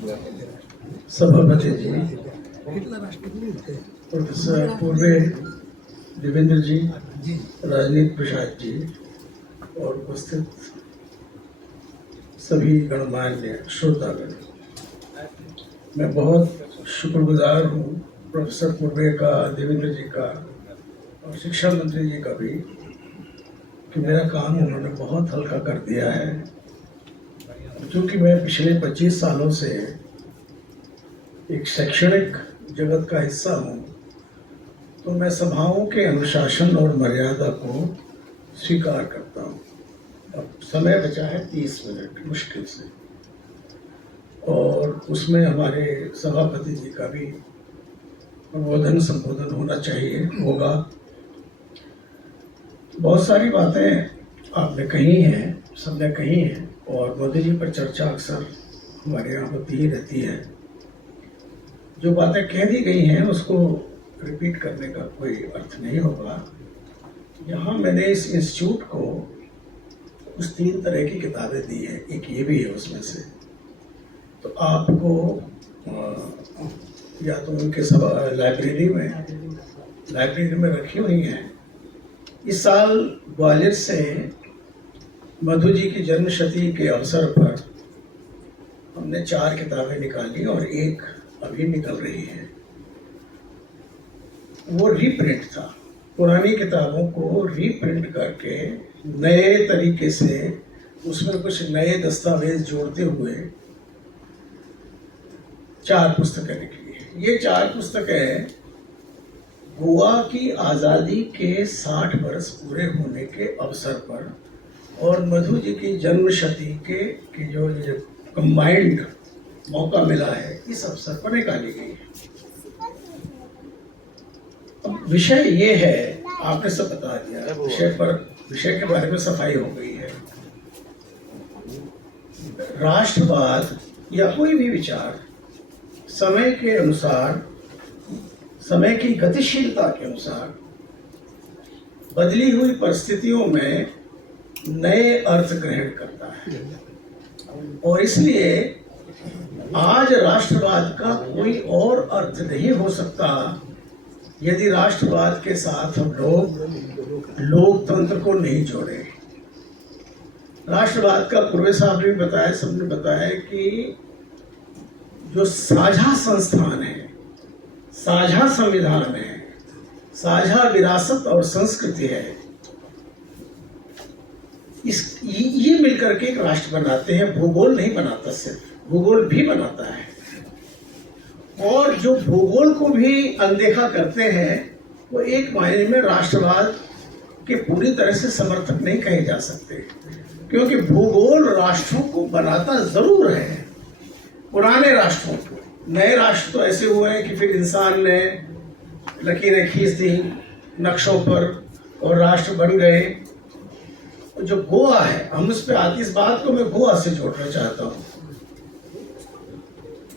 सभापति जी, प्रोफेसर पूर्वे देवेंद्र जी, राजनीति प्रसाद जी और उपस्थित सभी गणमान्य श्रोतागण, मैं बहुत शुक्रगुजार हूँ प्रोफेसर पूर्वे का, देवेंद्र जी का और शिक्षा मंत्री जी का भी कि मेरा काम उन्होंने बहुत हल्का कर दिया है। क्योंकि मैं पिछले 25 सालों से एक शैक्षणिक जगत का हिस्सा हूँ, तो मैं सभाओं के अनुशासन और मर्यादा को स्वीकार करता हूँ। अब समय बचा है 30 मिनट मुश्किल से, और उसमें हमारे सभापति जी का भी संबोधन होना चाहिए, होगा। बहुत सारी बातें आपने कही हैं, सबने कही हैं, और मोदी जी पर चर्चा अक्सर हमारे यहाँ होती ही रहती है। जो बातें कह दी गई हैं उसको रिपीट करने का कोई अर्थ नहीं होगा। यहाँ मैंने इस इंस्टीट्यूट को कुछ 3 तरह की किताबें दी हैं, एक ये भी है उसमें से, तो आपको या तो उनके सब लाइब्रेरी में रखी हुई हैं। इस साल ग्वालियर से मधु जी की जन्मशती के अवसर पर हमने 4 किताबें निकाली और एक अभी निकल रही है। वो रीप्रिंट था, पुरानी किताबों को रीप्रिंट करके नए तरीके से उसमें कुछ नए दस्तावेज जोड़ते हुए 4 पुस्तकें निकली है। ये 4 पुस्तकें गोवा की आज़ादी के 60 वर्ष पूरे होने के अवसर पर और मधु जी की जन्मशती के जो कंबाइंड मौका मिला है, इस अवसर पर निकाली गई है। अब विषय ये है, आपने सब बता दिया, विषय के बारे में सफाई हो गई है। राष्ट्रवाद या कोई भी विचार समय के अनुसार, समय की गतिशीलता के अनुसार बदली हुई परिस्थितियों में नए अर्थ ग्रहण करता है, और इसलिए आज राष्ट्रवाद का कोई और अर्थ नहीं हो सकता यदि राष्ट्रवाद के साथ हम लोग लोकतंत्र को नहीं जोड़े। राष्ट्रवाद का पूर्वे साहब ने बताया, सबने बताया कि जो साझा संस्थान है, साझा संविधान है, साझा विरासत और संस्कृति है, ये मिलकर के एक राष्ट्र बनाते हैं। भूगोल नहीं बनाता, सिर्फ भूगोल भी बनाता है, और जो भूगोल को भी अनदेखा करते हैं वो एक मायने में राष्ट्रवाद के पूरी तरह से समर्थक नहीं कहे जा सकते, क्योंकि भूगोल राष्ट्रों को बनाता जरूर है, पुराने राष्ट्रों को। नए राष्ट्र तो ऐसे हुए हैं कि फिर इंसान ने लकीरें खींच दी नक्शों पर और राष्ट्र बन गए। जो गोवा है, हम उस पर आती, इस बात को मैं गोवा से जोड़ना चाहता हूँ।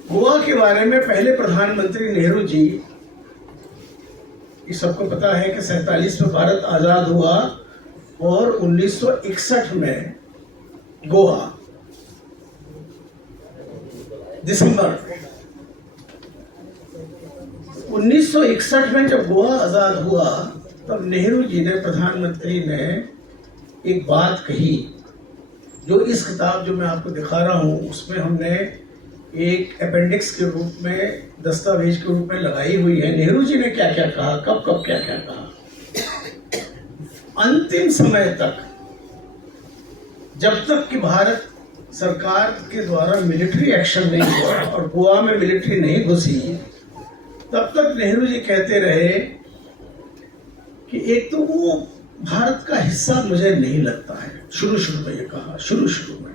गोवा के बारे में पहले प्रधानमंत्री नेहरू जी, ये सबको पता है कि 47 में भारत आजाद हुआ और 1961 में गोवा, दिसंबर 1961 में जब गोवा आजाद हुआ, तब नेहरू जी ने, प्रधानमंत्री ने एक बात कही, जो इस किताब जो मैं आपको दिखा रहा हूं उसमें हमने एक अपेंडिक्स के रूप में, दस्तावेज के रूप में लगाई हुई है। नेहरू जी ने क्या क्या कहा, कब कब क्या क्या कहा। अंतिम समय तक, जब तक कि भारत सरकार के द्वारा मिलिट्री एक्शन नहीं हुआ और गोवा में मिलिट्री नहीं घुसी, तब तक नेहरू जी कहते रहे कि एक तो वो भारत का हिस्सा मुझे नहीं लगता है। शुरू में ये कहा, शुरू में।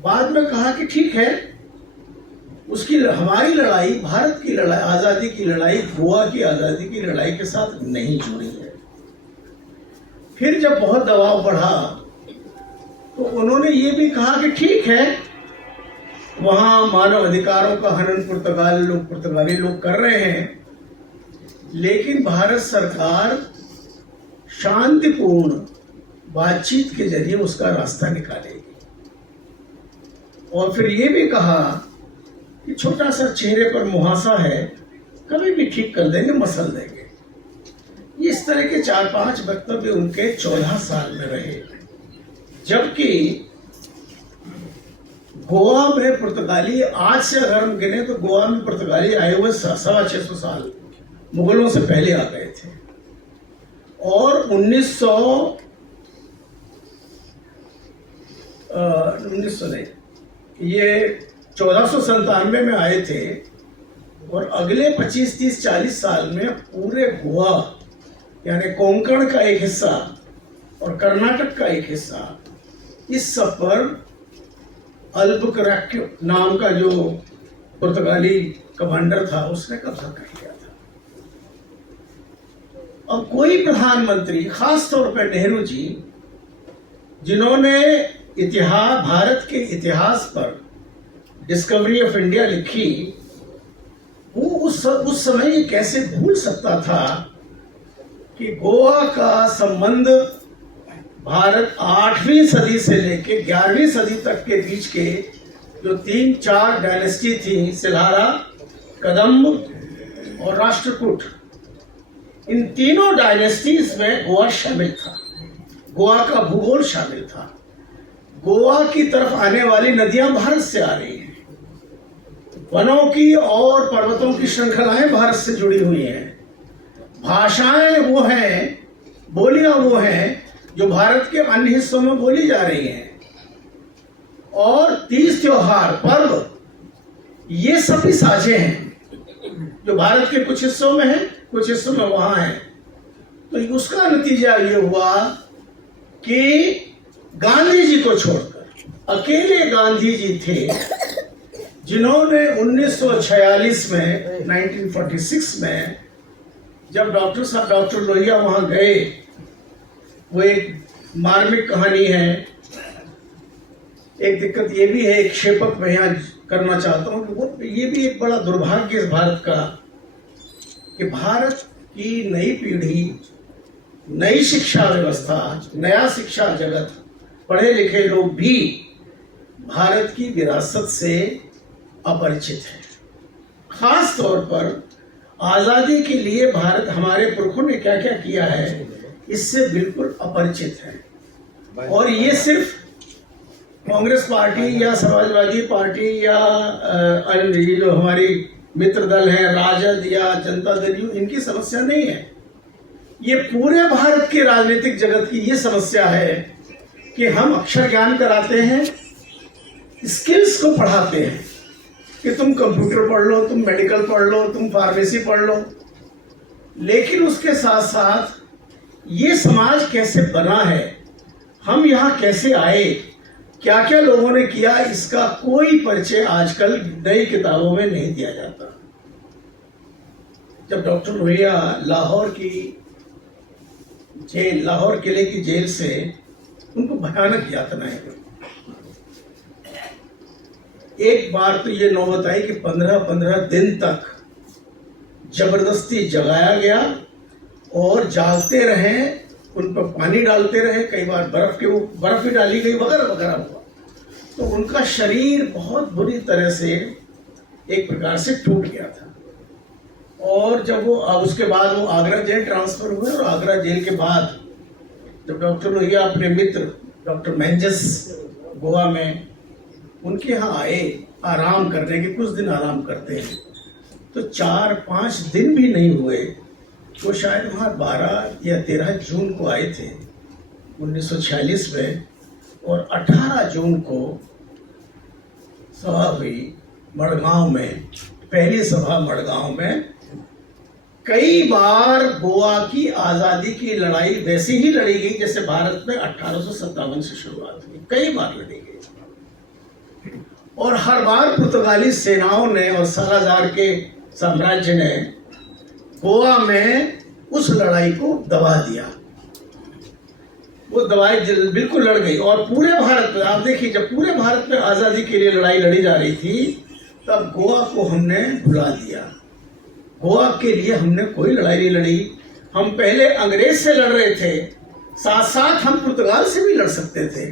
बाद में कहा कि ठीक है, उसकी हमारी लड़ाई, भारत की लड़ाई, आजादी की लड़ाई गोवा की आजादी की लड़ाई के साथ नहीं जुड़ी है। फिर जब बहुत दबाव बढ़ा तो उन्होंने ये भी कहा कि ठीक है, वहां मानव अधिकारों का हनन पुर्तगाली लोग कर रहे हैं, लेकिन भारत सरकार शांतिपूर्ण बातचीत के जरिए उसका रास्ता निकालेगी। और फिर ये भी कहा कि छोटा सा चेहरे पर मुहासा है, कभी भी ठीक कर देंगे, मसल देंगे। इस तरह के 4-5 वक्तव्य उनके 14 साल में रहे। जबकि गोवा में पुर्तगाली, आज से अगर हम गिने तो गोवा में पुर्तगाली आए हुए 650 साल मुगलों से पहले आ गए थे। और 1900 नहीं, ये 1497 में आए थे और अगले 25, 30, 40 साल में पूरे गोवा यानी कोंकण का एक हिस्सा और कर्नाटक का एक हिस्सा, इस सब पर अल्बुकर्क नाम का जो पुर्तगाली कमांडर था उसने कब्जा कर लिया था। अब कोई प्रधानमंत्री, खास तौर पर नेहरू जी, जिन्होंने भारत के इतिहास पर डिस्कवरी ऑफ इंडिया लिखी, वो उस समय ये कैसे भूल सकता था कि गोवा का संबंध भारत 8वीं सदी से लेकर 11वीं सदी तक के बीच के जो 3-4 डायनेस्टी थी, सिलहारा, कदम्ब और राष्ट्रकूट, इन तीनों डायनेस्टीज में गोवा शामिल था। गोवा का भूगोल शामिल था। गोवा की तरफ आने वाली नदियां भारत से आ रही हैं, वनों की और पर्वतों की श्रृंखलाएं भारत से जुड़ी हुई हैं, भाषाएं वो हैं, बोलियां वो हैं जो भारत के अन्य हिस्सों में बोली जा रही हैं, और तीज, त्योहार, पर्व, ये सभी साझे हैं जो भारत के कुछ हिस्सों में हैं, कुछ हिस्सों में वहां हैं। तो उसका नतीजा ये हुआ कि गांधी जी को छोड़कर अकेले गांधी जी थे जिन्होंने 1946 में, 1946 में, जब डॉक्टर लोहिया वहां गए, वो एक मार्मिक कहानी है। एक दिक्कत ये भी है, एक क्षेपक मैं यहाँ करना चाहता हूँ कि वो ये भी एक बड़ा दुर्भाग्य है भारत का कि भारत की नई पीढ़ी, नई शिक्षा व्यवस्था, नया शिक्षा जगत, पढ़े लिखे लोग भी भारत की विरासत से अपरिचित है। खास तौर पर आजादी के लिए भारत, हमारे पुरखों ने क्या क्या किया है, इससे बिल्कुल अपरिचित है। और ये सिर्फ कांग्रेस पार्टी या समाजवादी पार्टी या ये जो हमारी मित्र दल है, राजद या जनता दल, इनकी समस्या नहीं है। ये पूरे भारत के राजनीतिक जगत की ये समस्या है कि हम अक्षर ज्ञान कराते हैं, स्किल्स को पढ़ाते हैं कि तुम कंप्यूटर पढ़ लो, तुम मेडिकल पढ़ लो, तुम फार्मेसी पढ़ लो, लेकिन उसके साथ साथ ये समाज कैसे बना है, हम यहाँ कैसे आए, क्या क्या लोगों ने किया, इसका कोई परिचय आजकल नई किताबों में नहीं दिया जाता। जब डॉक्टर लोहिया लाहौर किले की जेल से, उनको भयानक यातनाएं हुई। एक बार तो ये नौबत आई कि 15-15 दिन तक जबरदस्ती जगाया गया और जागते रहे, उन पर पानी डालते रहे, कई बार बर्फ भी डाली गई, वगैरह वगैरह हुआ। तो उनका शरीर बहुत बुरी तरह से एक प्रकार से टूट गया था। और जब वो उसके बाद वो आगरा जेल ट्रांसफर हुए, और आगरा जेल के बाद जब डॉक्टर लोहिया अपने मित्र डॉक्टर मेंजस गोवा में, उनके यहाँ आए आराम करने के, कुछ दिन आराम करते हैं, तो 4-5 दिन भी नहीं हुए, वो शायद वहाँ 12 या 13 जून को आए थे 1946 में, और 18 जून को सभा हुई मड़गांव में, पहली सभा मड़गांव में। कई बार गोवा की आज़ादी की लड़ाई वैसी ही लड़ी गई जैसे भारत में 1857 से शुरुआत हुई, कई बार लड़ी गई, और हर बार पुर्तगाली सेनाओं ने और सालाजार के साम्राज्य ने गोवा में उस लड़ाई को दबा दिया। वो दवाई बिल्कुल लड़ गई। और पूरे भारत में आप देखिए, जब पूरे भारत में आज़ादी के लिए लड़ाई लड़ी जा रही थी, तब गोवा को हमने भुला दिया। गोवा के लिए हमने कोई लड़ाई नहीं लड़ी। हम पहले अंग्रेज से लड़ रहे थे, साथ साथ हम पुर्तगाल से भी लड़ सकते थे,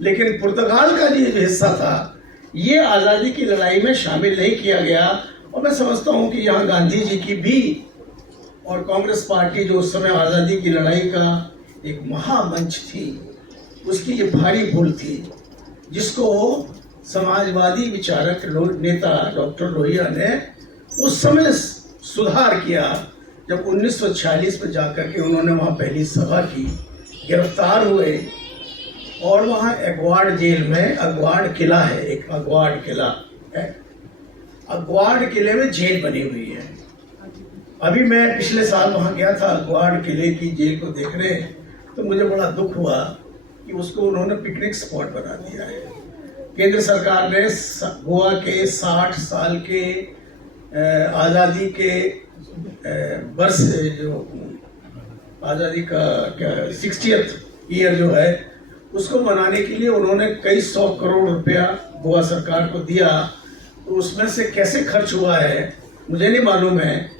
लेकिन पुर्तगाल का जो हिस्सा था, ये आज़ादी की लड़ाई में शामिल नहीं किया गया। और मैं समझता हूँ कि यहाँ गांधी जी की भी और कांग्रेस पार्टी जो उस समय आज़ादी की लड़ाई का एक महामंच थी, उसकी ये भारी भूल थी, जिसको समाजवादी विचारक नेता डॉक्टर लोहिया ने उस समय सुधार किया, जब 1946 में जाकर के उन्होंने वहाँ पहली सभा की, गिरफ्तार हुए और वहाँ अगवाड़ जेल में, अगवाड़ किला है, एक अगवाड़ किला है, अगवाड़ किले में जेल बनी हुई है। अभी मैं पिछले साल वहाँ गया था अगवाड़ किले की जेल को देखने, तो मुझे बड़ा दुख हुआ कि उसको उन्होंने पिकनिक स्पॉट बना दिया है। केंद्र सरकार ने गोवा के 60 साल के आज़ादी के वर्ष, जो आज़ादी का क्या 60th ईयर जो है, उसको मनाने के लिए उन्होंने कई 100 करोड़ रुपया गोवा सरकार को दिया। तो उसमें से कैसे खर्च हुआ है मुझे नहीं मालूम है,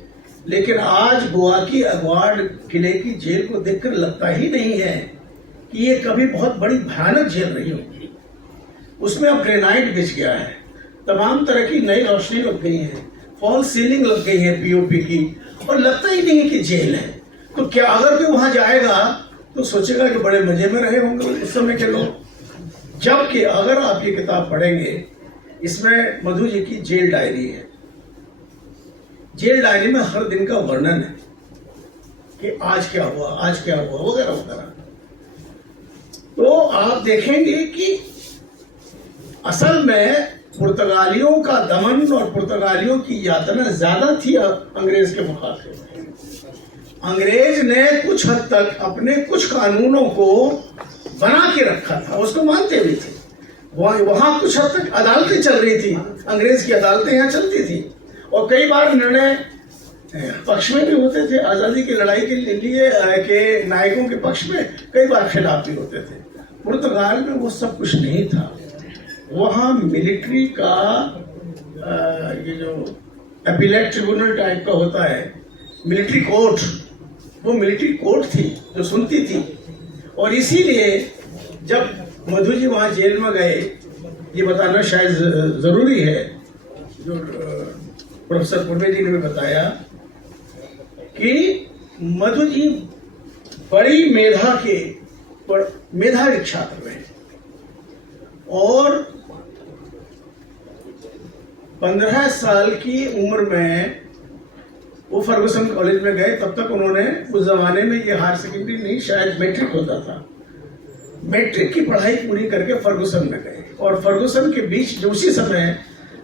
लेकिन आज गोवा की अगवाड़ किले की जेल को देखकर लगता ही नहीं है कि ये कभी बहुत बड़ी भयानक जेल रही होगी। उसमें अब ग्रेनाइट बिछ गया है, तमाम तरह की नई रोशनी लग गई है, फॉल सीलिंग लग गई है पीओपी की, और लगता ही नहीं कि जेल है। तो क्या अगर कोई वहां जाएगा तो सोचेगा कि बड़े मजे में रहे होंगे उस समय के लोग। जबकि अगर आप ये किताब पढ़ेंगे, इसमें मधु जी की जेल डायरी है। जेल डायरी में हर दिन का वर्णन है कि आज क्या हुआ, आज क्या हुआ, वगैरह वगैरह। तो आप देखेंगे कि असल में पुर्तगालियों का दमन और पुर्तगालियों की यातना ज्यादा थी अंग्रेज के मुकाबले। अंग्रेज ने कुछ हद तक अपने कुछ कानूनों को बना के रखा था, उसको मानते भी थे। वहां कुछ हद तक अदालतें चल रही थी, अंग्रेज की अदालतें यहाँ चलती थी, और कई बार निर्णय पक्ष में भी होते थे, आज़ादी की लड़ाई के लिए के नायकों के पक्ष में, कई बार खिलाफ भी होते थे। पुर्तगाल में वो सब कुछ नहीं था। वहाँ मिलिट्री का ये जो अपीलेट ट्रिब्यूनल टाइप का होता है, मिलिट्री कोर्ट, वो मिलिट्री कोर्ट थी जो सुनती थी। और इसीलिए जब मधु जी वहाँ जेल में गए, ये बताना शायद जरूरी है, जो प्रोफेसर पुर्वे जी ने भी बताया कि मधु जी बड़ी मेधावी छात्र रहे, और 15 साल की उम्र में वो फर्गुसन कॉलेज में गए। तब तक उन्होंने, उस जमाने में ये हायर सेकेंडरी नहीं, शायद मैट्रिक होता था, मैट्रिक की पढ़ाई पूरी करके फर्गुसन में गए। और फर्गुसन के बीच जो उसी समय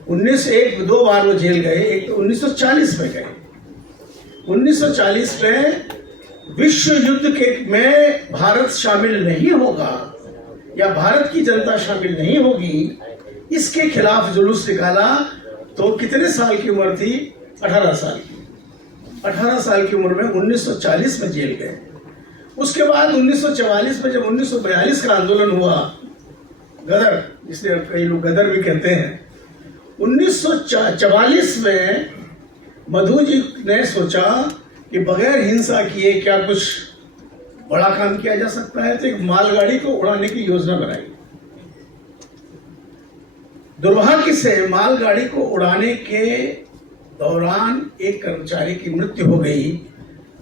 1901-2 बार वो जेल गए। एक तो 1940 में गए। 1940 में विश्व युद्ध के में भारत शामिल नहीं होगा या भारत की जनता शामिल नहीं होगी, इसके खिलाफ जुलूस निकाला। तो कितने साल की उम्र थी? 18 साल की। 18 साल की उम्र में 1940 में जेल गए। उसके बाद 1944 में जब 1942 का आंदोलन हुआ, गदर, जिसे कई लोग गदर भी कहते हैं, 1944 में मधु जी ने सोचा कि बगैर हिंसा किए क्या कुछ बड़ा काम किया जा सकता है। तो एक मालगाड़ी को उड़ाने की योजना बनाई। दुर्भाग्य से मालगाड़ी को उड़ाने के दौरान एक कर्मचारी की मृत्यु हो गई,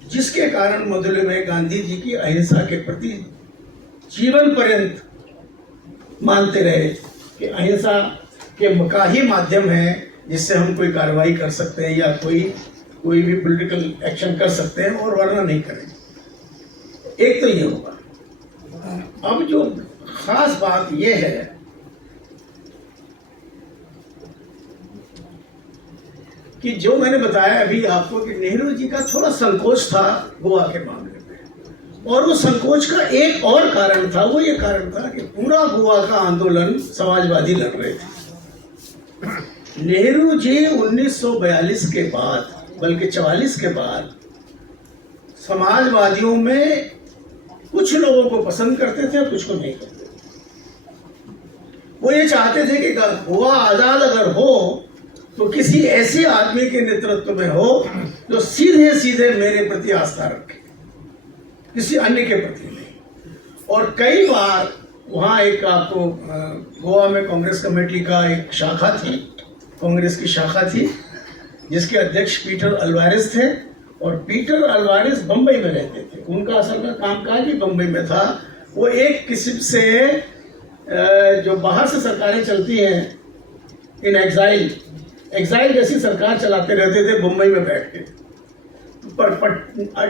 जिसके कारण मधुले में गांधी जी की अहिंसा के प्रति जीवन पर्यंत मानते रहे कि अहिंसा के का ही माध्यम है जिससे हम कोई कार्रवाई कर सकते हैं या कोई भी पॉलिटिकल एक्शन कर सकते हैं, और वरना नहीं करेंगे। एक तो ये होगा। अब जो खास बात ये है कि जो मैंने बताया अभी आपको कि नेहरू जी का थोड़ा संकोच था गोवा के मामले में, और वो संकोच का एक और कारण था। वो ये कारण था कि पूरा गोवा का आंदोलन समाजवादी लड़ रहे थे। नेहरू जी 1942 के बाद, बल्कि 44 के बाद, समाजवादियों में कुछ लोगों को पसंद करते थे, कुछ को नहीं करते थे। वो ये चाहते थे कि गोवा आजाद अगर हो तो किसी ऐसे आदमी के नेतृत्व में हो जो सीधे सीधे मेरे प्रति आस्था रखे, किसी अन्य के प्रति नहीं। और कई बार वहाँ एक आपको गोवा में कांग्रेस कमेटी का एक शाखा थी, कांग्रेस की शाखा थी, जिसके अध्यक्ष पीटर अल्वारेस थे। और पीटर अल्वारेस बम्बई में रहते थे, उनका असल में कामकाज भी बम्बई में था। वो एक किस्म से जो बाहर से सरकारें चलती हैं इन एग्जाइल जैसी सरकार चलाते रहते थे बम्बई में बैठ के। पर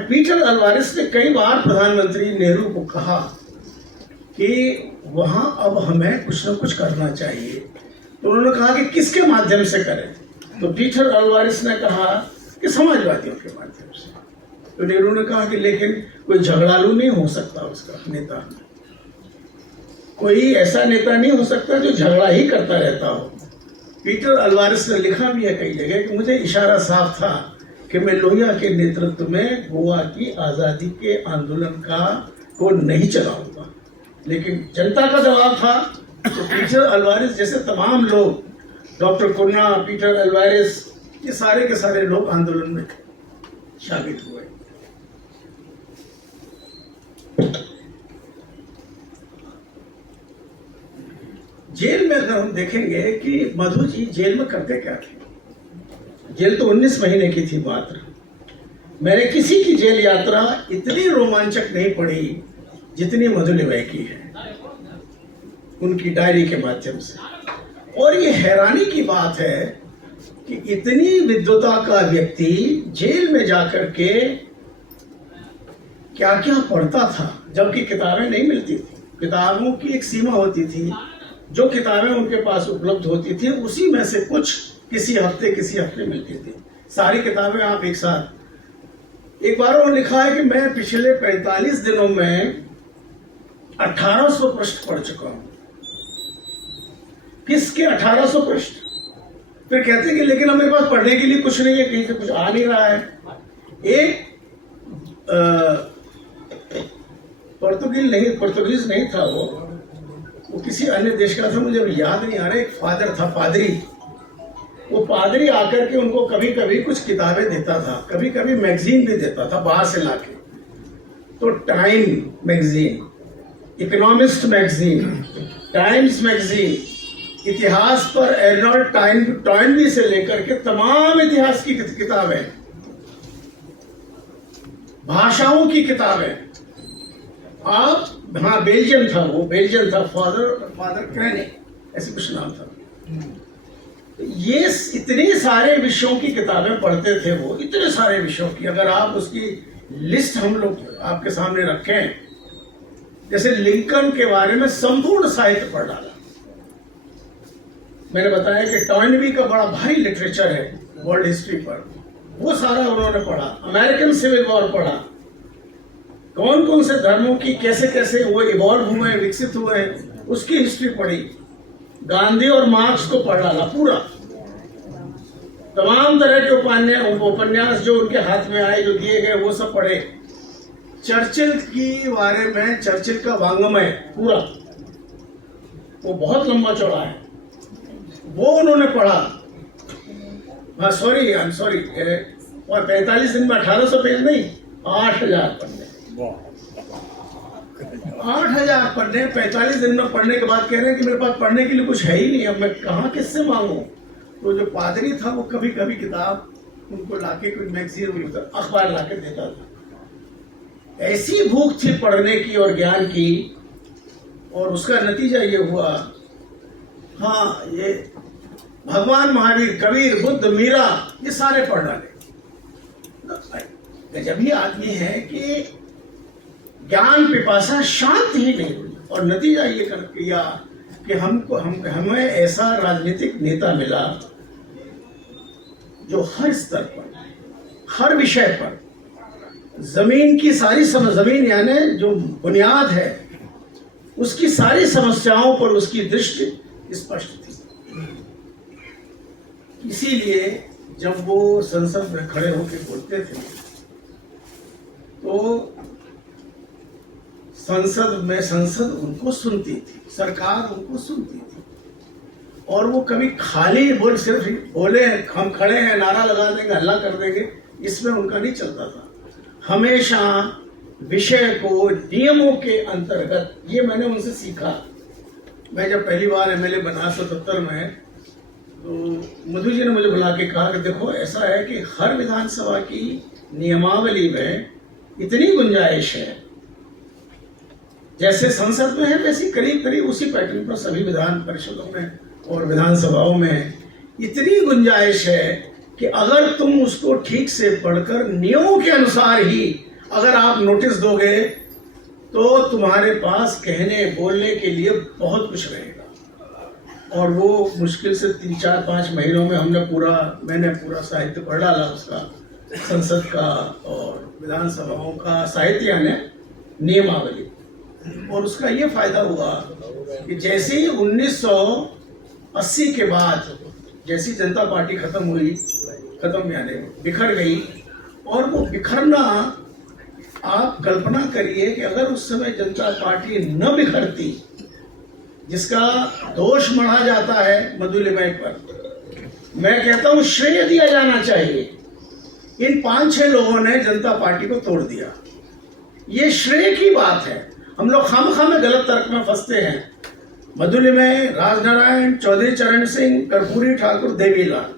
पीटर अल्वारेस ने कई बार प्रधानमंत्री नेहरू को कहा कि वहाँ अब हमें कुछ न कुछ करना चाहिए। तो उन्होंने कहा कि किसके माध्यम से करें? तो पीटर अल्वारेस ने कहा कि समाजवादियों के माध्यम से। तो नेहरू ने कहा कि लेकिन कोई झगड़ालू नहीं हो सकता, उसका नेता कोई ऐसा नेता नहीं हो सकता जो झगड़ा ही करता रहता हो। पीटर अल्वारेस ने लिखा भी है कई जगह कि मुझे इशारा साफ था कि मैं लोहिया के नेतृत्व में गोवा की आज़ादी के आंदोलन को नहीं चलाऊंगा, लेकिन जनता का दबाव था। तो पीटर अल्वारेस जैसे तमाम लोग, डॉक्टर कुन्ना, पीटर अल्वारेस, ये सारे के सारे लोग आंदोलन में शामिल हुए। जेल में अगर हम देखेंगे कि मधु जी जेल में करते क्या थे। जेल तो 19 महीने की थी मात्र। मैंने किसी की जेल यात्रा इतनी रोमांचक नहीं पड़ी जितनी मधु लिवाई की है, उनकी डायरी के माध्यम से। और ये हैरानी की बात है कि इतनी विद्वता का व्यक्ति जेल में जाकर के क्या क्या पढ़ता था, जबकि किताबें नहीं मिलती थी। किताबों की एक सीमा होती थी, जो किताबें उनके पास उपलब्ध होती थी उसी में से कुछ किसी हफ्ते मिलती थी। सारी किताबें आप एक साथ। एक बार उन्होंने लिखा है कि मैं पिछले 45 दिनों में 1800 पृष्ठ पढ़ चुका हूं। किसके 1800 पृष्ठ? फिर कहते हैं कि लेकिन हमारे पास पढ़ने के लिए कुछ नहीं है, कहीं से कुछ आ नहीं रहा है। एक पुर्तगीज नहीं था, वो किसी अन्य देश का था, मुझे याद नहीं आ रहा। एक फादर था, पादरी। वो पादरी आकर के उनको कभी कभी कुछ किताबें देता था, कभी कभी मैगजीन भी देता था बाहर से लाके। तो time magazine, economist magazine, times magazine, इतिहास पर एर्नल्ड टॉइनबी से लेकर के तमाम इतिहास की किताबें, भाषाओं की किताबें। आप हाँ, बेल्जियन था, फादर क्रैने, ऐसे कुछ नाम था। ये इतने सारे विषयों की किताबें पढ़ते थे वो, इतने सारे विषयों की। अगर आप उसकी लिस्ट हम लोग आपके सामने रखें, जैसे लिंकन के बारे में संपूर्ण साहित्य पढ़ डाला। मैंने बताया कि टॉइनबी का बड़ा भारी लिटरेचर है वर्ल्ड हिस्ट्री पर, वो सारा उन्होंने पढ़ा। अमेरिकन सिविल वॉर पढ़ा, कौन कौन से धर्मों की कैसे कैसे वो इवॉल्व हुए, विकसित हुए, उसकी हिस्ट्री पढ़ी। गांधी और मार्क्स को पढ़ डाला पूरा। तमाम तरह के उपन्यास जो उनके हाथ में आए, जो दिए गए, वो सब पढ़े। चर्चिल की बारे में, चर्चिल का वांग्मय पूरा, वो बहुत लंबा चौड़ा है, वो उन्होंने पढ़ा। हाँ सॉरी, और 45 दिन में 1800 पेज नहीं, 8000 पन्ने। 8000 पन्ने 45 दिन में पढ़ने के बाद कह रहे हैं कि मेरे पास पढ़ने के लिए कुछ है ही नहीं, अब मैं कहाँ किससे मांगू। तो जो पादरी था वो कभी कभी किताब उनको लाके, कोई मैगजीन, अखबार लाके देता था। ऐसी भूख थी पढ़ने की और ज्ञान की, और उसका नतीजा ये हुआ। हाँ, ये भगवान महावीर, कबीर, बुद्ध, मीरा, ये सारे पढ़ डाले। गजब ही आदमी है कि ज्ञान पिपासा शांत ही नहीं हुई, और नतीजा ये कर किया कि हमें ऐसा राजनीतिक नेता मिला जो हर स्तर पर, हर विषय पर, जमीन की सारी जमीन यानी जो बुनियाद है, उसकी सारी समस्याओं पर उसकी दृष्टि स्पष्ट थी। इसीलिए जब वो संसद में खड़े होकर बोलते थे तो संसद उनको सुनती थी, सरकार उनको सुनती थी। और वो कभी खाली सिर्फ बोले हम खड़े हैं, नारा लगा देंगे, हल्ला कर देंगे, इसमें उनका नहीं चलता था। हमेशा विषय को नियमों के अंतर्गत, ये मैंने उनसे सीखा। मैं जब पहली बार एमएलए बना 77 में, तो मधु जी ने मुझे बुला के कहा कि देखो ऐसा है कि हर विधानसभा की नियमावली में इतनी गुंजाइश है, जैसे संसद में है वैसी करीब करीब उसी पैटर्न पर सभी विधान परिषदों में और विधानसभाओं में इतनी गुंजाइश है कि अगर तुम उसको ठीक से पढ़कर नियमों के अनुसार ही अगर आप नोटिस दोगे तो तुम्हारे पास कहने बोलने के लिए बहुत कुछ रहेगा। और वो मुश्किल से 3-4-5 महीनों में मैंने पूरा साहित्य पढ़ डाला उसका, संसद का और विधानसभाओं का साहित्य यानी नियमावली। और उसका ये फायदा हुआ कि जैसे ही 1980 के बाद जैसी जनता पार्टी खत्म यानी बिखर गई, और वो बिखरना, आप कल्पना करिए कि अगर उस समय जनता पार्टी न बिखरती, जिसका दोष मढ़ा जाता है मधुलिमय पर, मैं कहता हूं श्रेय दिया जाना चाहिए। इन 5-6 लोगों ने जनता पार्टी को तोड़ दिया, ये श्रेय की बात है। हम लोग खामखा में गलत तर्क में फंसते हैं। मधुलिमय, राजनारायण, चौधरी चरण सिंह, कर्पूरी ठाकुर, देवीलाल,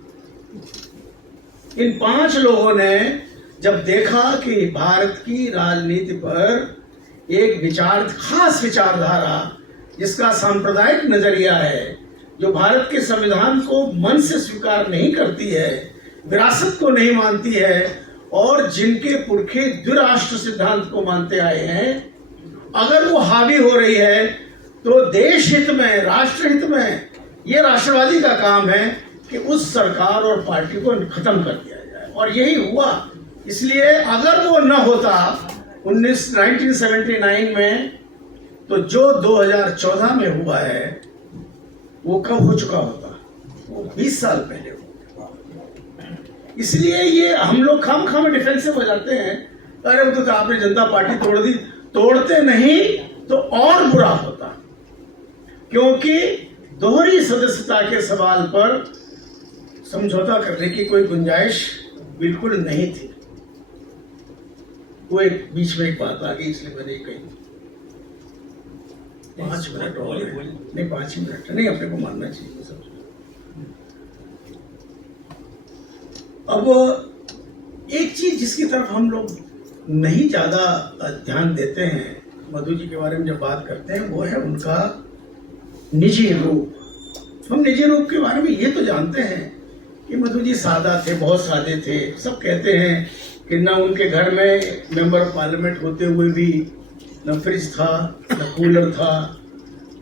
इन 5 लोगों ने जब देखा कि भारत की राजनीति पर एक खास विचारधारा, जिसका सांप्रदायिक नजरिया है, जो भारत के संविधान को मन से स्वीकार नहीं करती है, विरासत को नहीं मानती है, और जिनके पुरखे द्विराष्ट्र सिद्धांत को मानते आए हैं, अगर वो हावी हो रही है तो देश हित में, राष्ट्र हित में, ये राष्ट्रवादी का काम है कि उस सरकार और पार्टी को खत्म कर दिया जाए। और यही हुआ। इसलिए अगर वो न होता 1979 में, तो जो 2014 में हुआ है वो कब हो चुका होता? वो 20 साल पहले हुआ। इसलिए ये हम लोग खामखा में डिफेंसिव हो जाते हैं, अरे वो तो आपने जनता पार्टी तोड़ दी। तोड़ते नहीं तो और बुरा होता, क्योंकि दोहरी सदस्यता के सवाल पर समझौता करने की कोई गुंजाइश बिल्कुल नहीं थी। वो एक बीच में एक बात आ गई, इसलिए मैंने कही 5 मिनट और नहीं, 5 मिनट नहीं, अपने को मानना चाहिए सब। अब एक चीज जिसकी तरफ हम लोग नहीं ज्यादा ध्यान देते हैं, मधु जी के बारे में जब बात करते हैं, वो है उनका निजी रूप। हम निजी रूप के बारे में ये तो जानते हैं कि मधु जी सादा थे, बहुत सादे थे। सब कहते हैं कि न उनके घर में मेंबर ऑफ पार्लियामेंट होते हुए भी न फ्रिज था, न कूलर था,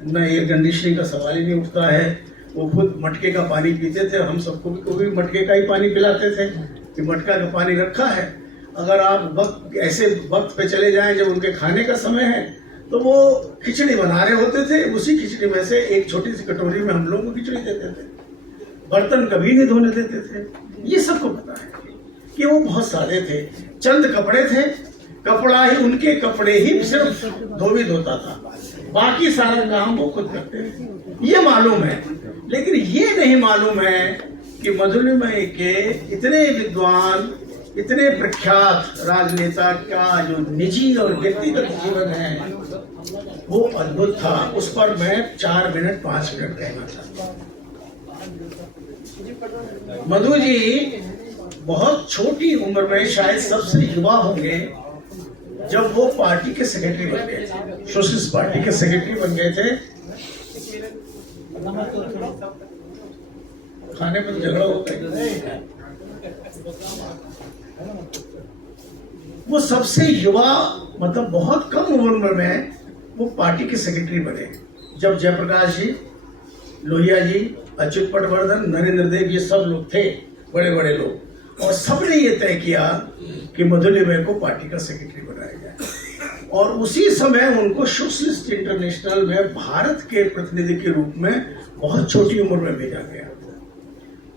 न एयर कंडीशनिंग का सवाल ही नहीं उठता है। वो खुद मटके का पानी पीते थे, हम सबको भी मटके का ही पानी पिलाते थे कि मटका का पानी रखा है। अगर आप ऐसे वक्त पे चले जाएं जब उनके खाने का समय है, तो वो खिचड़ी बना रहे होते थे, उसी खिचड़ी में से एक छोटी सी कटोरी में हम लोग को खिचड़ी देते थे। बर्तन कभी नहीं धोने देते थे। ये सबको पता है कि वो बहुत सादे थे। चंद कपड़े थे, कपड़ा ही, उनके कपड़े ही सिर्फ धोबी धोता था, बाकी सारा काम वो खुद करते थे, ये मालूम है। लेकिन ये नहीं मालूम है कि मधुलिमय के इतने विद्वान, इतने प्रख्यात राजनेता का जो निजी और व्यक्तिगत जीवन है वो अद्भुत था। उस पर मैं 4 मिनट 5 मिनट कहना चाहता हूँ। मधु जी बहुत छोटी उम्र में, शायद सबसे युवा होंगे, जब वो पार्टी के सेक्रेटरी बन गए थे, सोशलिस्ट पार्टी के सेक्रेटरी बन गए थे। खाने पर झगड़ा होता है। वो सबसे युवा, मतलब बहुत कम उम्र में वो पार्टी के सेक्रेटरी बने। जब जयप्रकाश जी, लोहिया जी, अच्युत पटवर्धन, नरेंद्र देव, ये सब लोग थे, बड़े बड़े लोग, और सबने ये तय किया कि मधुलिमय को पार्टी का सेक्रेटरी बनाया जाए। और उसी समय उनको सोशलिस्ट इंटरनेशनल में भारत के प्रतिनिधि के रूप में बहुत छोटी उम्र में भेजा गया।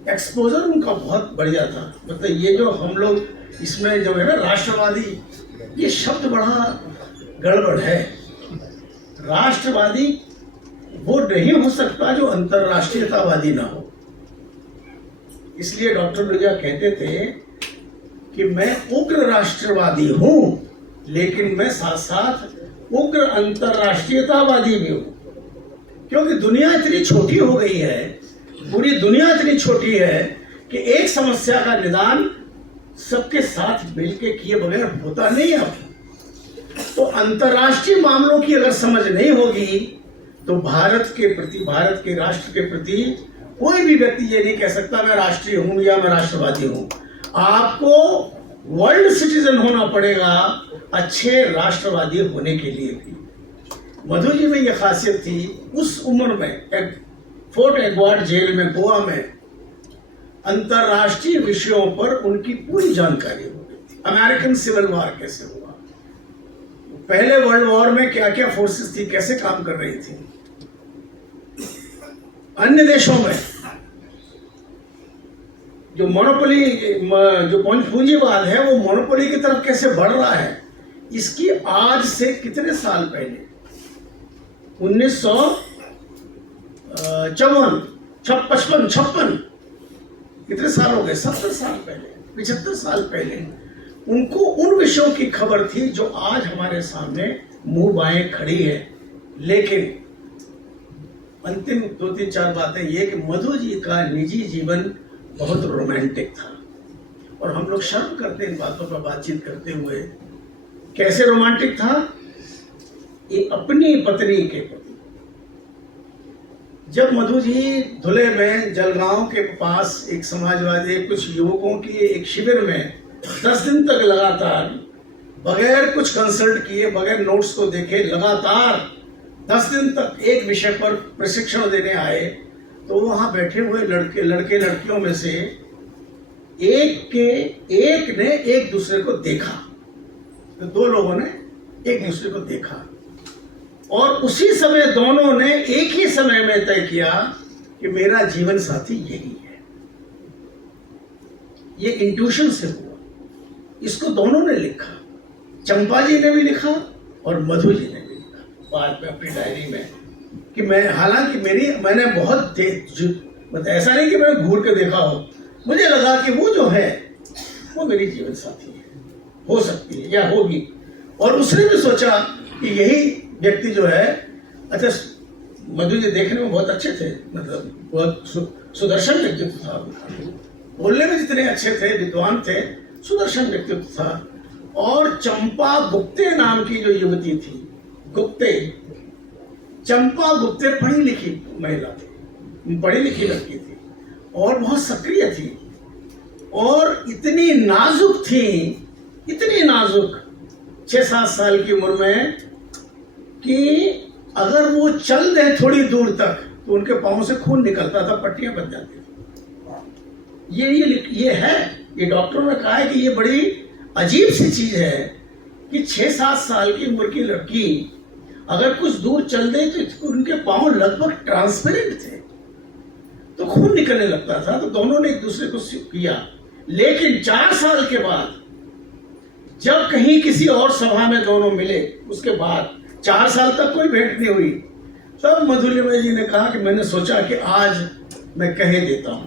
एक्सपोजर उनका बहुत बढ़िया था। मतलब ये जो हम लोग इसमें जो है ना राष्ट्रवादी, ये शब्द बड़ा गड़बड़ है। राष्ट्रवादी वो नहीं हो सकता जो अंतरराष्ट्रीयतावादी ना हो। इसलिए डॉक्टर लोहिया कहते थे कि मैं उग्र राष्ट्रवादी हूं, लेकिन मैं साथ साथ उग्र अंतरराष्ट्रीयतावादी भी हूं, क्योंकि दुनिया इतनी छोटी हो गई है, पूरी दुनिया इतनी छोटी है कि एक समस्या का निदान सबके साथ मिलकर किए बगैर होता नहीं अब। तो अंतरराष्ट्रीय मामलों की अगर समझ नहीं होगी तो भारत के प्रति, भारत के राष्ट्र के प्रति कोई भी व्यक्ति ये नहीं कह सकता मैं राष्ट्रीय हूं या मैं राष्ट्रवादी हूं। आपको वर्ल्ड सिटीजन होना पड़ेगा अच्छे राष्ट्रवादी होने के लिए भी। मधु जी में यह खासियत थी, उस उम्र में फोर्ट एडवर्ड जेल में गोवा में अंतरराष्ट्रीय विषयों पर उनकी पूरी जानकारी हो गई थी। अमेरिकन सिविल वॉर कैसे हुआ, पहले वर्ल्ड वॉर में क्या क्या फोर्सेस थी, कैसे काम कर रही थी, अन्य देशों में जो मोनोपोली, जो पूंजीवाद है वो मोनोपोली की तरफ कैसे बढ़ रहा है, इसकी आज से कितने साल पहले 1956 कितने साल हो गए, 70 साल पहले, 75 साल पहले उनको उन विषयों की खबर थी जो आज हमारे सामने मुंह बाएं खड़ी है। लेकिन अंतिम 2-3-4 बातें ये कि मधु जी का निजी जीवन बहुत रोमांटिक था और हम लोग शर्म करते इन बातों पर बातचीत करते हुए। कैसे रोमांटिक था? ये अपनी पत्नी के प्रति। जब मधु जी धुले में जलगांव के पास एक समाजवादी कुछ युवकों की एक शिविर में 10 दिन तक लगातार बगैर कुछ कंसल्ट किए, बगैर नोट्स को देखे लगातार 10 दिन तक एक विषय पर प्रशिक्षण देने आए, तो वहां बैठे हुए लड़के लड़कियों में से एक ने एक दूसरे को देखा, तो 2 लोगों ने एक दूसरे को देखा और उसी समय दोनों ने एक ही समय में तय किया कि मेरा जीवन साथी यही है। ये इंट्यूशन से हुआ, इसको दोनों ने लिखा, चंपा जी ने भी लिखा और मधु जी ने भी लिखा बाद में अपनी डायरी में कि मैं, हालांकि मैंने बहुत मतलब ऐसा नहीं कि मैंने घूर के देखा मुझे लगा कि वो जो है वो मेरी जीवन साथी है, हो सकती है या होगी। और उसने भी सोचा कि यही व्यक्ति जो है, अच्छा मधु जी देखने में बहुत अच्छे थे, मतलब बहुत सुदर्शन व्यक्तित्व था, बोलने में जितने अच्छे थे, विद्वान थे, सुदर्शन व्यक्तित्व था। और चंपा गुप्ते नाम की जो युवती थी, चंपा गुप्ते पढ़ी लिखी महिला थी, पढ़ी लिखी लड़की थी और बहुत सक्रिय थी और इतनी नाजुक थी, इतनी नाजुक 6-7 साल की उम्र में कि अगर वो चल दे थोड़ी दूर तक तो उनके पांव से खून निकलता था, पट्टियां बन जाती थी। ये है, ये डॉक्टरों ने कहा है कि ये बड़ी अजीब सी चीज है कि 6-7 साल की उम्र की लड़की अगर कुछ दूर चल दे तो उनके पांव लगभग ट्रांसपेरेंट थे, तो खून निकलने लगता था। तो दोनों ने एक दूसरे को किया, लेकिन 4 साल के बाद जब कहीं किसी और सभा में दोनों मिले, उसके बाद 4 साल तक कोई भेंट नहीं हुई, तब मधुलिमा जी ने कहा कि मैंने सोचा कि आज मैं कह देता हूं।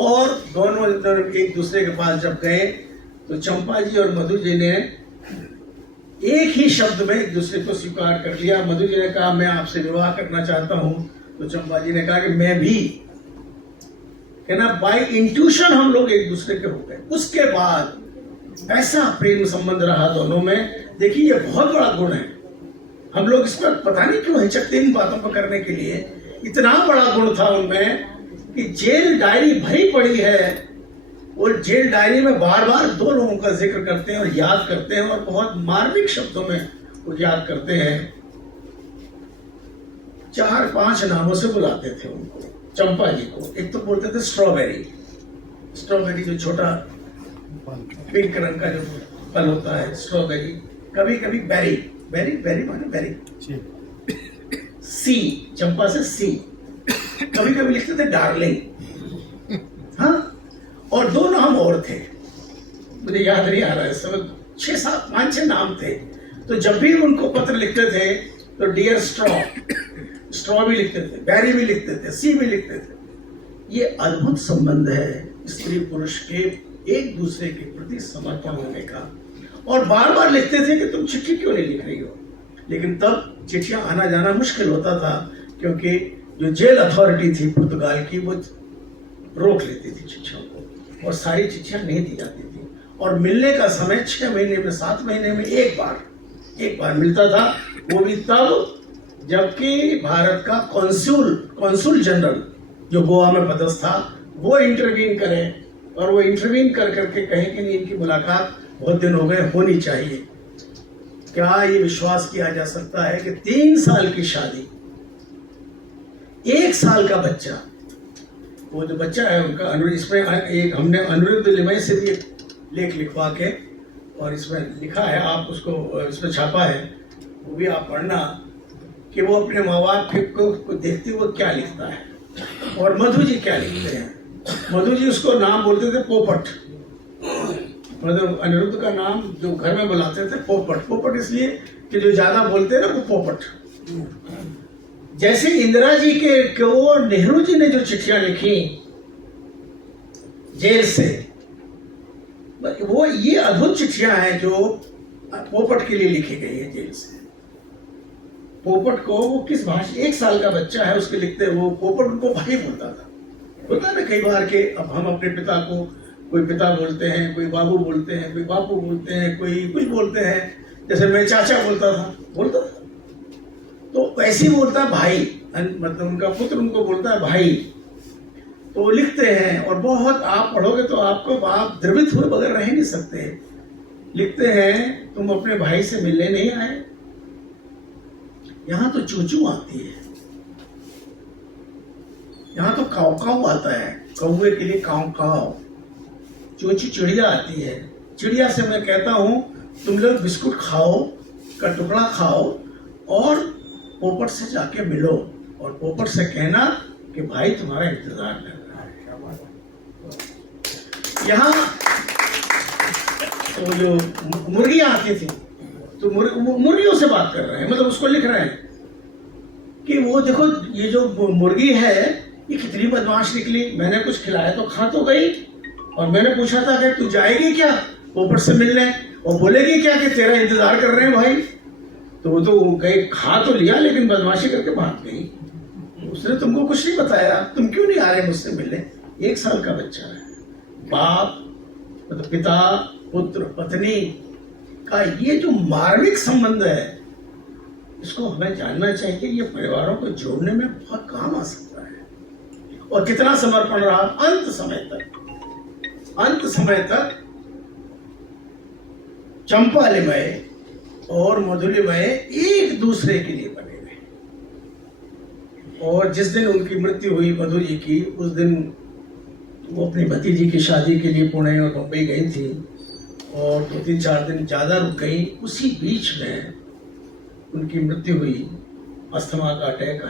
और दोनों एक दूसरे के पास जब गए तो चंपा जी और मधु जी ने एक ही शब्द में एक दूसरे को स्वीकार कर लिया। मधु जी ने कहा मैं आपसे विवाह करना चाहता हूं, तो चंपा जी ने कहा कि मैं भी, कहना बाय इंट्यूशन हम लोग एक दूसरे के हो गए। उसके बाद ऐसा प्रेम संबंध रहा दोनों में। देखिए ये बहुत बड़ा गुण है, हम लोग इस पर पता नहीं क्यों हिचकते इन बातों पर करने के लिए। इतना बड़ा गुण था उनमें कि जेल डायरी भरी पड़ी है, और जेल डायरी में बार बार 2 लोगों का जिक्र करते हैं और याद करते हैं और बहुत मार्मिक शब्दों में वो याद करते हैं। 4-5 नामों से बुलाते थे उनको, चंपा जी को। एक तो बोलते थे स्ट्रॉबेरी जो छोटा पिंक रंग का जो फल होता है, स्ट्रॉबेरी। कभी कभी बेरी माने बेरी, सी, चंपा से सी। कभी कभी लिखते थे डार्लिंग। हाँ, और 2 नाम और थे, मुझे याद नहीं आ रहा है इस समय, 5-6 नाम थे। तो जब भी उनको पत्र लिखते थे तो डियर स्ट्रॉ भी लिखते थे, बैरी भी लिखते थे, सी भी लिखते थे। ये अद्भुत संबंध है स्त्री पुरुष के एक दूसरे के प्रति समर्पण होने का। और बार बार लिखते थे कि तुम चिट्ठी क्यों नहीं लिख रही हो। लेकिन तब चिट्ठियां आना जाना मुश्किल होता था, क्योंकि जो जेल अथॉरिटी थी पुर्तगाल की वो रोक लेती थी चिट्ठियों को, और सारी चिट्ठियां नहीं दी जाती थी। और मिलने का समय 6 महीने में 7 महीने में एक बार मिलता था, वो भी तब जबकि भारत का कॉन्सुल जनरल जो गोवा में पदस्थ था वो इंटरवीन करे, और वो इंटरवीन कर करके कहे कि नहीं, इनकी मुलाकात बहुत दिन हो गए, होनी चाहिए। क्या ये विश्वास किया जा सकता है कि 3 साल की शादी, 1 साल का बच्चा, वो जो बच्चा है उनका इसमें एक हमने अनिरुद्ध लिमय से भी एक लेख लिखवा के और इसमें लिखा है, आप उसको इसमें छापा है, वो भी आप पढ़ना कि वो अपने माँ बाप को देखते हुए क्या लिखता है। और मधु जी क्या लिखते हैं। मधु जी उसको नाम बोलते थे पोपट, मतलब अनिरुद्ध का नाम जो घर में बुलाते थे पोपट इसलिए कि जो ज्यादा बोलते हैं ना वो पोपट। जैसे इंदिरा जी को नेहरू जी ने जो चिट्ठियां लिखी जेल से, वो ये अद्भुत चिट्ठियां हैं जो पोपट के लिए लिखी गई है जेल से। पोपट को वो किस भाषा, 1 साल का बच्चा है उसके लिखते, वो पोपट उनको भाई बोलता था। होता है ना कई बार के अब हम अपने पिता को कोई पिता बोलते हैं, कोई बाबू बोलते हैं, कोई बापू बोलते हैं, कोई कुछ बोलते हैं, जैसे मैं चाचा बोलता था, तो ऐसे ही बोलता है भाई, मतलब उनका पुत्र उनको बोलता है भाई। तो वो लिखते हैं और बहुत, आप पढ़ोगे तो आपको आप द्रवित हुए बगैर रह नहीं सकते। लिखते हैं, तुम अपने भाई से मिलने नहीं आए, यहां तो चूचू आती है, यहां तो काव काव आता है, कौवे के लिए काव काव। चूचू चिड़िया आती है, चिड़िया से मैं कहता हूं तुम लोग बिस्कुट खाओ का टुकड़ा खाओ और पोपट से जाके मिलो, और पोपट से कहना कि भाई तुम्हारा इंतजार कर रहा है। यहाँ तो जो मुर्गियां आती थी, तो मुर्गियों से बात कर रहे हैं, मतलब उसको लिख रहे हैं कि वो देखो ये जो मुर्गी है ये कितनी बदमाश निकली, मैंने कुछ खिलाया तो खा तो गई, और मैंने पूछा था कि तू जाएगी क्या पोपट से मिलने, और बोलेगी क्या कि तेरा इंतजार कर रहे हैं भाई। तो वो तो गई, खा तो लिया लेकिन बदमाशी करके भाग गई। उसने तुमको कुछ नहीं बताया, तुम क्यों नहीं आ रहे मुझसे मिलने। 1 साल का बच्चा है, बाप मतलब पिता पुत्र पत्नी का ये जो मार्मिक संबंध है, इसको हमें जानना चाहिए। ये परिवारों को जोड़ने में बहुत काम आ सकता है। और कितना समर्पण रहा अंत समय तक चंपालिमय और मधुलिमय एक दूसरे के लिए बने रहे। और जिस दिन उनकी मृत्यु हुई मधु जी की, उस दिन वो अपनी भतीजी की शादी के लिए पुणे और मुंबई गई थी, और 2-3-4 दिन ज़्यादा रुक गई। उसी बीच में उनकी मृत्यु हुई, अस्थमा का अटैक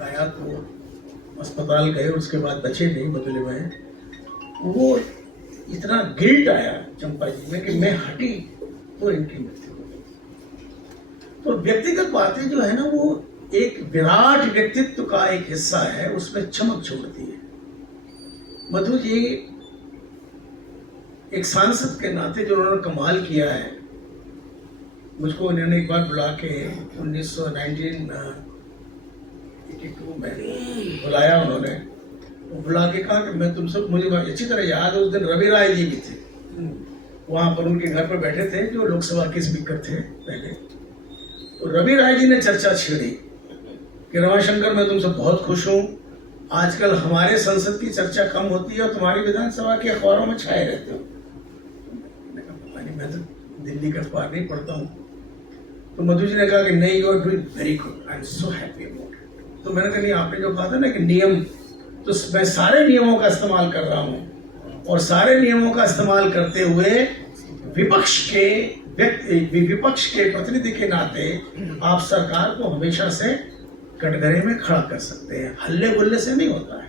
आया तो अस्पताल गए, उसके बाद बचे नहीं मधुलिमय। वो इतना गिल्ट आया चंपा जी में कि मैं हटी तो इनकी मृत्यु हो गई। तो व्यक्तिगत बातें जो है ना, वो एक विराट व्यक्तित्व का एक हिस्सा है, उसमें चमक छोड़ती है। मधु जी एक सांसद के नाते जो उन्होंने कमाल किया है, मुझको उन्होंने एक बार बुला के 1982 में बुलाया, उन्होंने बुला के कहा कि मैं तुमसे, मुझे अच्छी तरह याद है उस दिन रवि राय जी भी थे वहां पर, उनके घर पर बैठे थे, जो लोकसभा के स्पीकर थे पहले। तो रवि राय जी ने चर्चा छेड़ी कि रमाशंकर मैं तुमसे बहुत खुश हूं, आजकल हमारे संसद की चर्चा कम होती है और तुम्हारी विधानसभा के अखबारों में छाए रहते हो। मैं तो दिल्ली का अखबार नहीं पढ़ता हूँ। तो मधु जी ने कहा कि नहीं, you are doing very good, I am so happy about it. तो मैंने कहा नहीं, आपने जो कहा था ना कि नियम, तो मैं सारे नियमों का इस्तेमाल कर रहा हूँ, और सारे नियमों का इस्तेमाल करते हुए विपक्ष के प्रतिनिधि के नाते आप सरकार को हमेशा से कटघरे में खड़ा कर सकते हैं। हल्ले गुल्ले से नहीं होता है।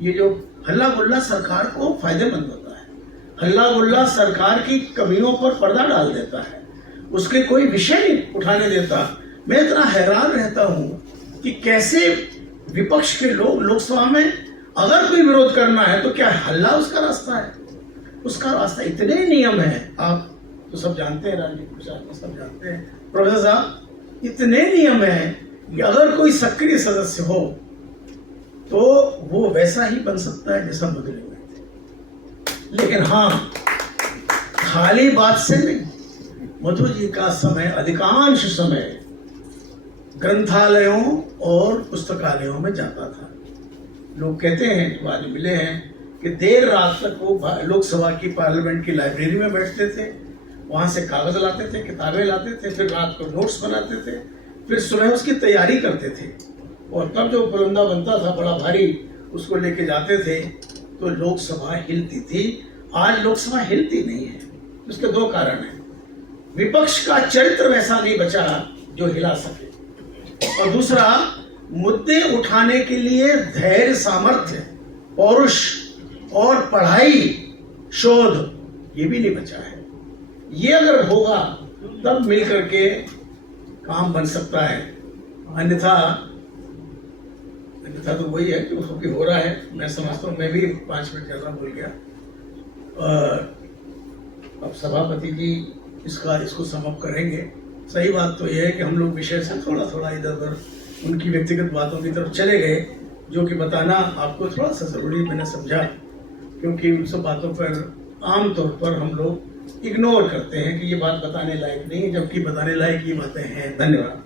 ये जो हल्ला गुल्ला सरकार को फायदेमंद होता है, हल्ला गुल्ला सरकार की कमियों पर पर्दा डाल देता है, उसके कोई विषय नहीं उठाने देता। मैं इतना हैरान रहता हूं कि कैसे विपक्ष के लोग लोकसभा में अगर कोई विरोध करना है तो क्या हल्ला उसका रास्ता है। उसका रास्ता, इतने नियम हैं, आप तो सब जानते हैं, राजनीति प्रशासन सब जानते हैं प्रोफेसर साहब, इतने नियम हैं कि अगर कोई सक्रिय सदस्य हो तो वो वैसा ही बन सकता है जैसा बदले हुए थे। लेकिन हाँ, खाली बात से नहीं, मधु जी का समय, अधिकांश समय ग्रंथालयों और पुस्तकालयों में जाता था। लोग कहते हैं, जो आज मिले हैं, कि देर रात तक वो लोकसभा की, पार्लियामेंट की लाइब्रेरी में बैठते थे, वहाँ से कागज लाते थे, किताबें लाते थे, फिर रात को नोट्स बनाते थे, फिर सुबह उसकी तैयारी करते थे, और तब जो पुलंदा बनता था बड़ा भारी, उसको लेके जाते थे तो लोकसभा हिलती थी। आज लोकसभा हिलती नहीं है। उसके दो कारण हैं। विपक्ष का चरित्र वैसा नहीं बचा जो हिला सके, और दूसरा, मुद्दे उठाने के लिए धैर्य, सामर्थ्य, पौरुष और पढ़ाई, शोध, ये भी नहीं बचा है। ये अगर होगा तब मिलकर के काम बन सकता है, अन्यथा तो वही है कि उसको भी हो रहा है। मैं समझता हूँ, मैं भी 5 मिनट ज़्यादा बोल गया। अब सभापति जी इसको समाप्त करेंगे। सही बात तो यह है कि हम लोग विषय से थोड़ा थोड़ा इधर उधर उनकी व्यक्तिगत बातों की तरफ चले गए, जो कि बताना आपको थोड़ा सा ज़रूरी मैंने समझा, क्योंकि उन सब बातों पर आमतौर पर हम लोग इग्नोर करते हैं कि ये बात बताने लायक नहीं है, जबकि बताने लायक ये बातें हैं। धन्यवाद।